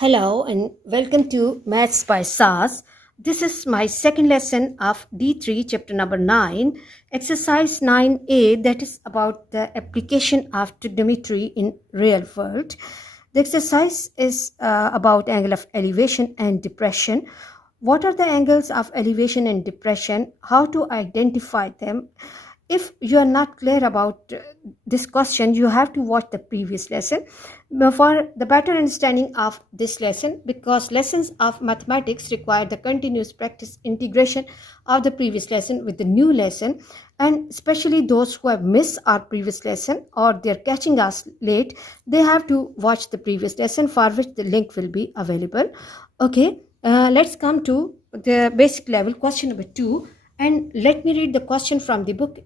Hello and welcome to Maths by SAS. This is my second lesson of D3 chapter number 9, exercise 9a, that is about the application of trigonometry in real world. The exercise is about angle of elevation and depression. What are the angles of elevation and depression? How to identify them? If you are not clear about this question, you have to watch the previous lesson for the better understanding of this lesson, because lessons of mathematics require the continuous practice integration of the previous lesson with the new lesson, and especially those who have missed our previous lesson or they're catching us late, they have to watch the previous lesson, for which the link will be available. Okay, let's come to the basic level question number 2, and let me read the question from the book.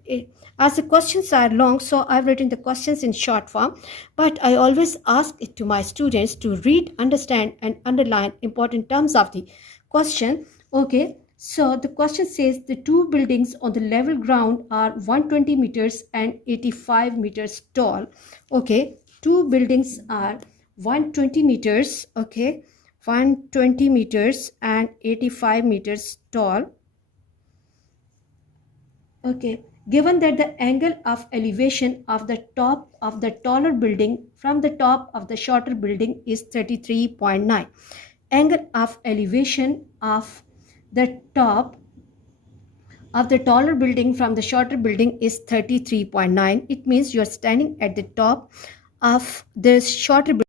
As the questions are long, so I've written the questions in short form, but I always ask it to my students to read, understand, and underline important terms of the question. Okay, so the question says the two buildings on the level ground are 120 meters and 85 meters tall. Okay, two buildings are 120 meters, okay, 120 meters and 85 meters tall. Okay, given that the angle of elevation of the top of the taller building from the top of the shorter building is 33.9. Angle of elevation of the top of the taller building from the shorter building is 33.9. It means you are standing at the top of the shorter building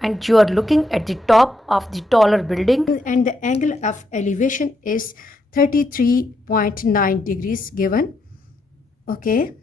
and you are looking at the top of the taller building, and the angle of elevation is 33.9 degrees given. Okay,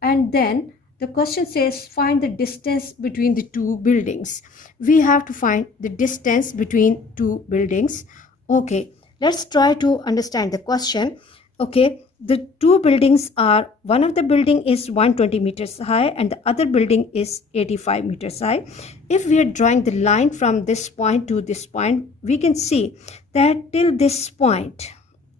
and then the question says find the distance between the two buildings. We have to find the distance between two buildings. Okay, let's try to understand the question. Okay, the two buildings are, one of the building is 120 meters high and the other building is 85 meters high. If we are drawing the line from this point to this point, we can see that till this point,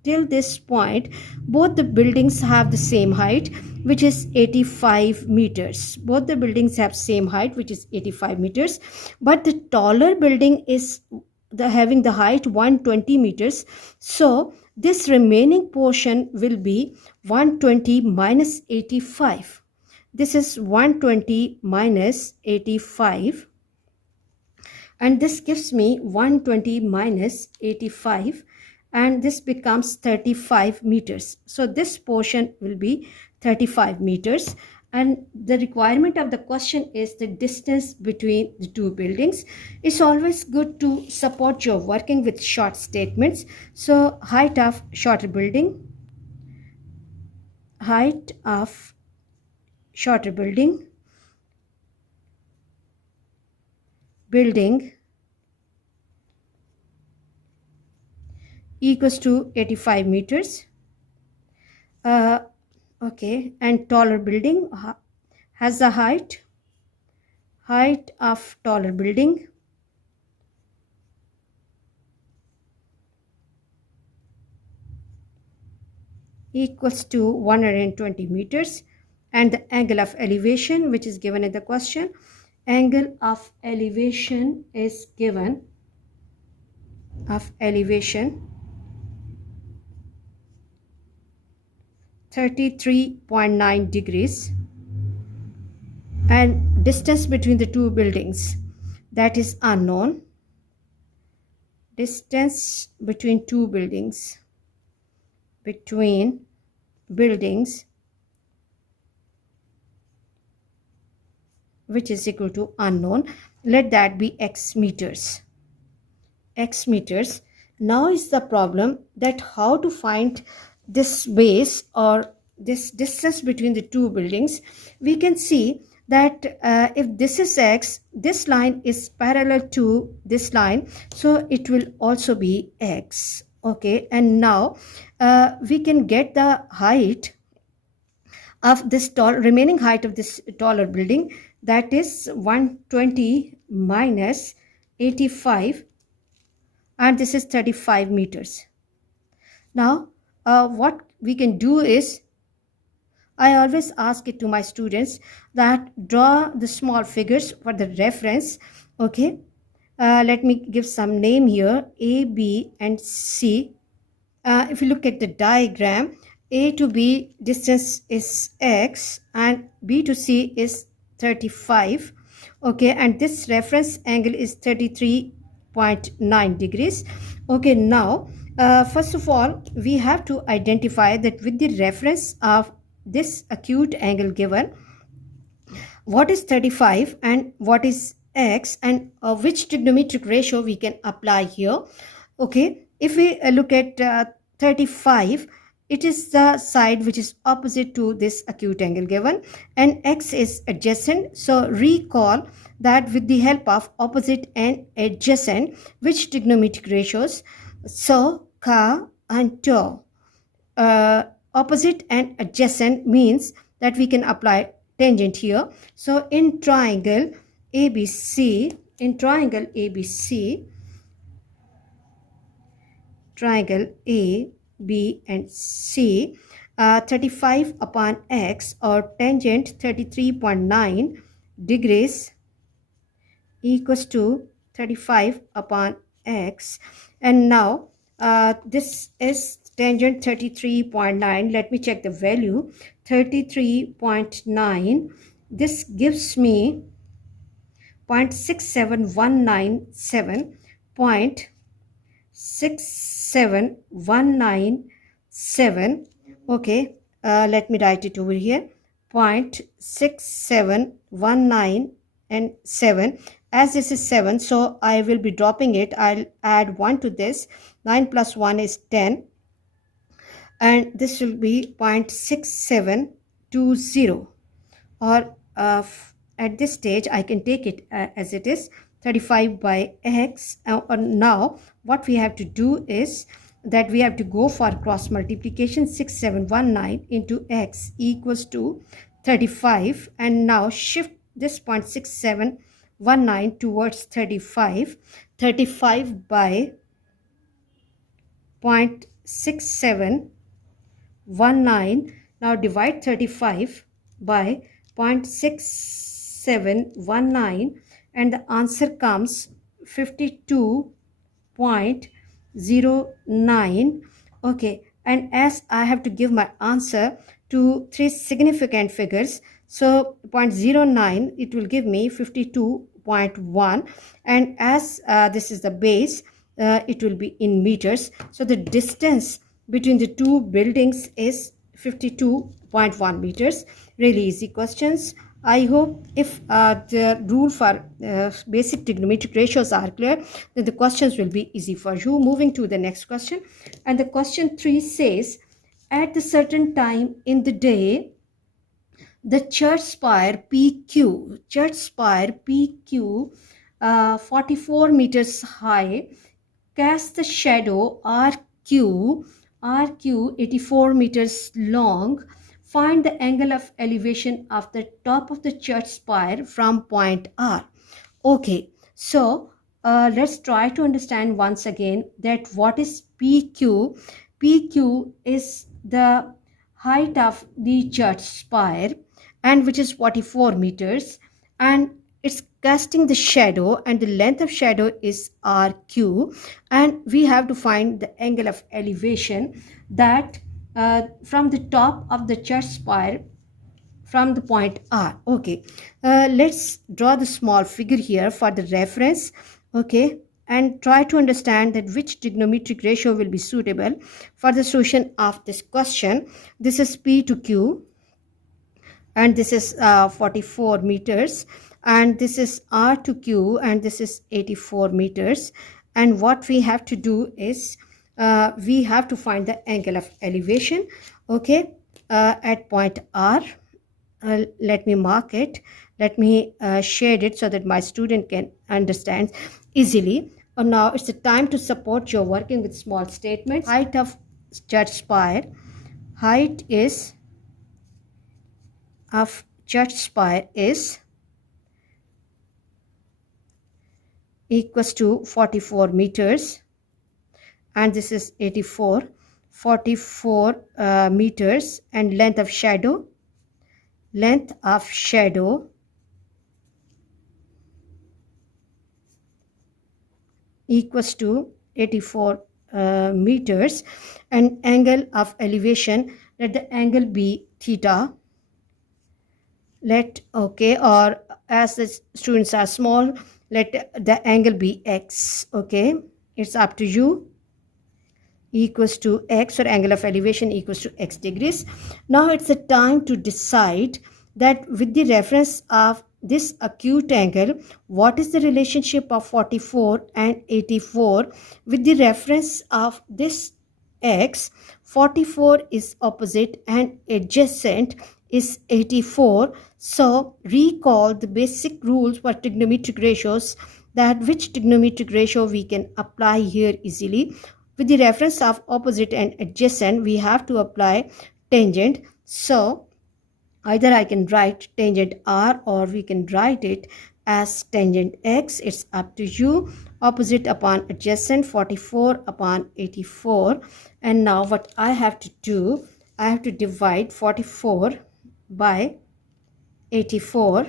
both the buildings have the same height, which is 85 meters. Both the buildings have same height, which is 85 meters, but the taller building is having the height 120 meters. So this remaining portion will be 120 minus 85. This is 120 minus 85, and this gives me 120 minus 85, and this becomes 35 meters. So this portion will be 35 meters, and the requirement of the question is the distance between the two buildings. It's always good to support your working with short statements. So height of shorter building, height of shorter building equals to 85 meters. Okay, and taller building has the height of taller building equals to 120 meters, and the angle of elevation, which is given in the question, angle of elevation is given of elevation 33.9 degrees, and distance between the two buildings, that is unknown. Distance between two buildings, which is equal to unknown. Let that be x meters. Now is the problem that how to find this base or this distance between the two buildings. We can see that if this is x, this line is parallel to this line, so it will also be x. Okay, and now we can get the height of this remaining height of this taller building, that is 120 minus 85, and this is 35 meters. Now what we can do is, I always ask it to my students that draw the small figures for the reference. Okay, Let me give some name here, A, B, and C. If you look at the diagram, A to B distance is x and B to C is 35. Okay, and this reference angle is 33.9 degrees. Okay, now first of all, we have to identify that with the reference of this acute angle given, what is 35 and what is x, and which trigonometric ratio we can apply here. Okay, if we look at 35, it is the side which is opposite to this acute angle given, and x is adjacent. So recall that with the help of opposite and adjacent, which trigonometric ratios? So ka and to. Opposite and adjacent means that we can apply tangent here. So in triangle ABC, triangle A, B, and C, 35 upon x, or tangent 33.9 degrees, equals to 35 upon x. And now this is tangent 33.9. Let me check the value. 33.9. This gives me 0.67197. 0.67197. Okay, let me write it over here. 0.6719 and 7. As this is 7, so I will be dropping it. I'll add 1 to this. 9 plus 1 is 10. And this will be 0.6720. Or at this stage, I can take it as it is, 35 by x. Now, what we have to do is that we have to go for cross multiplication. 6719 into x equals to 35. And now shift this 0.6719 towards 35. 35 by 0.6719. Now divide 35 by 0.6719, and the answer comes 52.09. Okay, and as I have to give my answer to three significant figures, so 0.09, it will give me 52.1, and as this is the base, it will be in meters. So the distance between the two buildings is 52.1 meters. Really easy questions. I hope if the rule for basic trigonometric ratios are clear, then the questions will be easy for you. Moving to the next question. And the question 3 says, at the certain time in the day, the church spire PQ, 44 meters high, casts the shadow RQ 84 meters long. Find the angle of elevation of the top of the church spire from point R. Okay, so let's try to understand once again that what is PQ. PQ is the height of the church spire, and which is 44 meters, and it's casting the shadow, and the length of shadow is RQ, and we have to find the angle of elevation that from the top of the church spire from the point R. Okay, let's draw the small figure here for the reference. Okay, and try to understand that which trigonometric ratio will be suitable for the solution of this question. This is P to Q, and this is 44 meters, and this is R to Q, and this is 84 meters. And what we have to do is we have to find the angle of elevation. Okay, at point R. Let me mark it. Let me shade it so that my student can understand easily. Now it's the time to support your working with small statements. Height of church spire. Height is of church spire is equals to 44 meters, and this is 44 meters, and length of shadow equals to 84 meters, and angle of elevation, let the angle be theta, or as the students are small, let the angle be x. Okay, it's up to you. Equals to x, or angle of elevation equals to x degrees. Now it's the time to decide that with the reference of this acute angle, what is the relationship of 44 and 84? With the reference of this x, 44 is opposite and adjacent is 84. So recall the basic rules for trigonometric ratios, that which trigonometric ratio we can apply here easily. With the reference of opposite and adjacent, we have to apply tangent. So either I can write tangent r, or we can write it as tangent x. It's up to you. Opposite upon adjacent, 44 upon 84. And now what I have to do, I have to divide 44 by 84,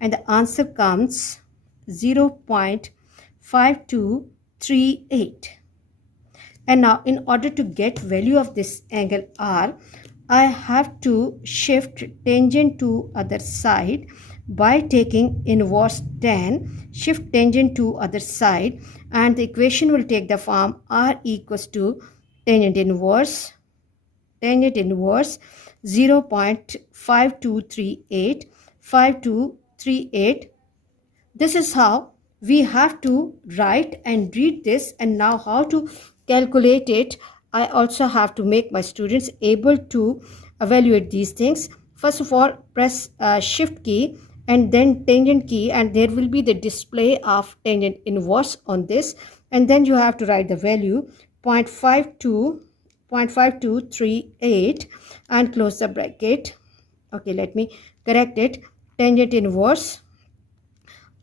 and the answer comes 0.5238. And now in order to get value of this angle r, I have to shift tangent to other side by taking inverse tan, shift tangent to other side, and the equation will take the form r equals to tangent inverse 0.5238. This is how we have to write and read this. And now how to calculate it, I also have to make my students able to evaluate these things. First of all, press shift key and then tangent key, and there will be the display of tangent inverse on this, and then you have to write the value 0.5238 and close the bracket. Okay, let me correct it. Tangent inverse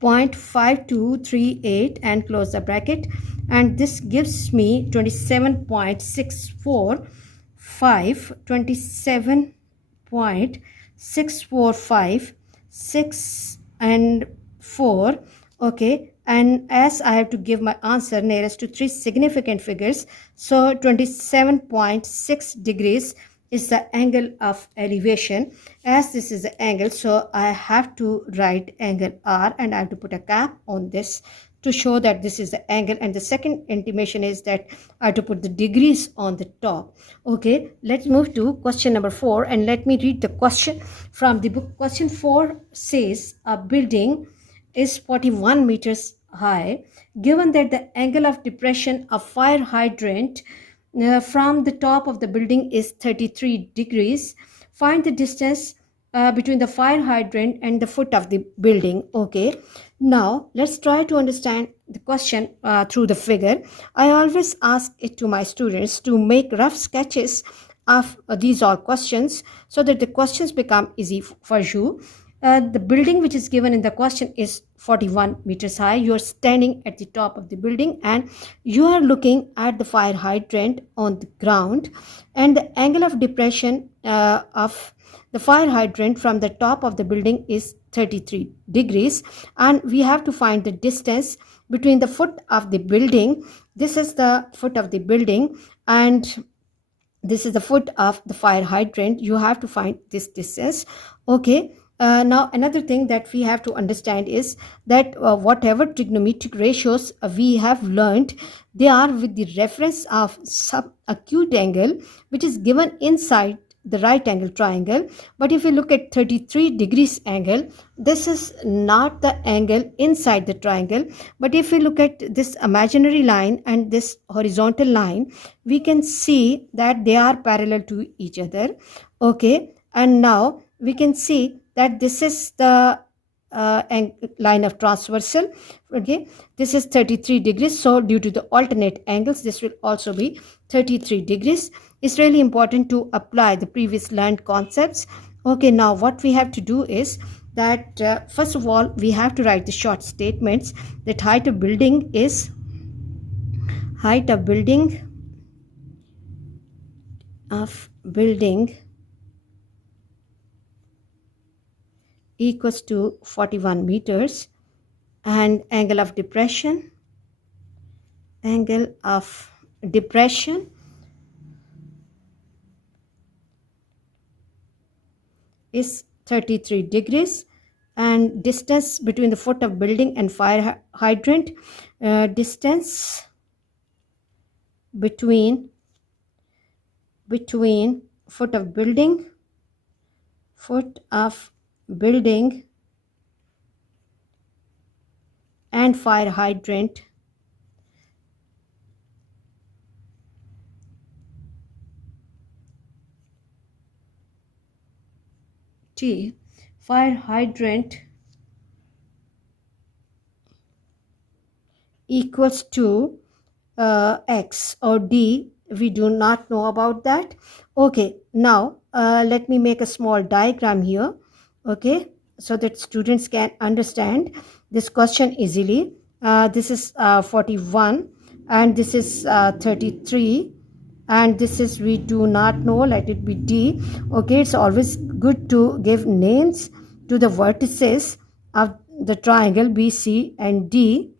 0.5238 and close the bracket, and this gives me 27.6 and 4. Okay, and as I have to give my answer nearest to three significant figures, so 27.6 degrees is the angle of elevation. As this is the angle, so I have to write angle r, and I have to put a cap on this to show that this is the angle. And the second intimation is that I have to put the degrees on the top. Okay, let's move to question number 4, and let me read the question from the book. Question 4 says a building is 41 meters high. Given that the angle of depression of fire hydrant from the top of the building is 33 degrees, find the distance between the fire hydrant and the foot of the building. Okay, now let's try to understand the question through the figure. I always ask it to my students to make rough sketches of these all questions, so that the questions become easy for you. The building which is given in the question is 41 meters high. You are standing at the top of the building and you are looking at the fire hydrant on the ground, and the angle of depression of the fire hydrant from the top of the building is 33 degrees, and we have to find the distance between the foot of the building. This is the foot of the building, and this is the foot of the fire hydrant. You have to find this distance. Okay, now another thing that we have to understand is that whatever trigonometric ratios we have learned, they are with the reference of subacute angle, which is given inside the right angle triangle. But if you look at 33 degrees angle, this is not the angle inside the triangle. But if we look at this imaginary line and this horizontal line, we can see that they are parallel to each other. Okay, and now we can see that this is the line of transversal. Okay, this is 33 degrees, so due to the alternate angles, this will also be 33 degrees. It's really important to apply the previous learned concepts. Okay, now what we have to do is that first of all, we have to write the short statements. That height of building equals to 41 meters, and angle of depression angle of depression is 33 degrees, and distance between the foot of building and fire hydrant, distance between foot of building and fire hydrant T. Fire hydrant equals to X or D. We do not know about that. Okay, now let me make a small diagram here, okay, so that students can understand this question easily. This is 41 and this is 33, and this is we do not know, let it be D. Okay, it's always good to give names to the vertices of the triangle BC and D.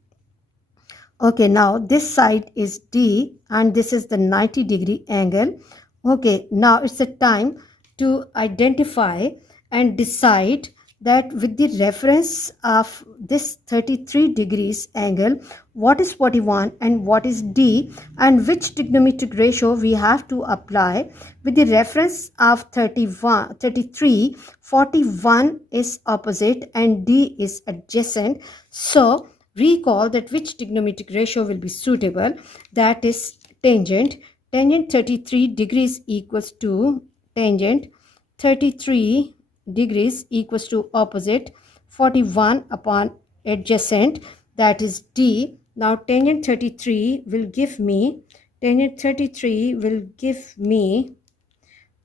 Okay, now this side is D and this is the 90-degree angle. Okay, now it's the time to identify and decide that with the reference of this 33 degrees angle, what is 41 and what is D, and which trigonometric ratio we have to apply. With the reference of 33, 41 is opposite and D is adjacent. So recall that which trigonometric ratio will be suitable, that is tangent. Tangent 33 degrees equals to tangent 33 degrees equals to opposite 41 upon adjacent, that is D. Now tangent 33 will give me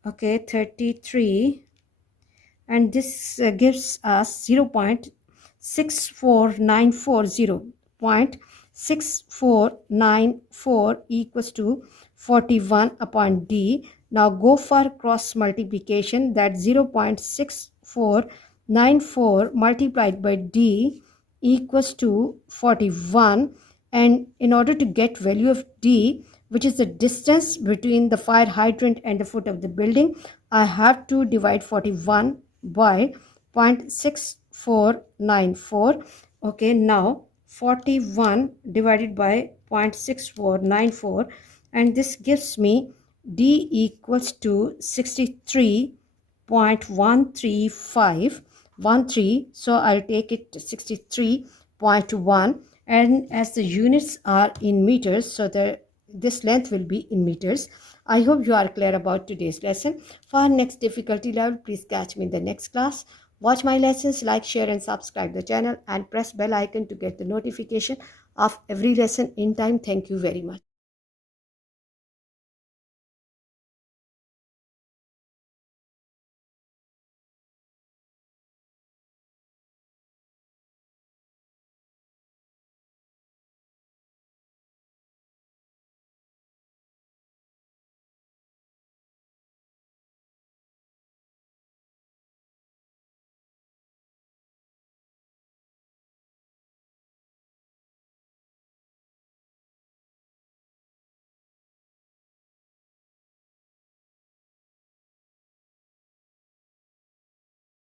okay 33, and this gives us 0.64940 equals to 41 upon D. Now go for cross multiplication, that 0.6494 multiplied by D equals to 41, and in order to get value of D, which is the distance between the fire hydrant and the foot of the building, I have to divide 41 by 0.6494. okay, now 41 divided by 0.6494, and this gives me D equals to 63.13513. So I'll take it to 63.1, and as the units are in meters, so this length will be in meters. I hope you are clear about today's lesson. For our next difficulty level, please catch me in the next class. Watch my lessons, like, share and subscribe the channel, and press bell icon to get the notification of every lesson in time. Thank you very much.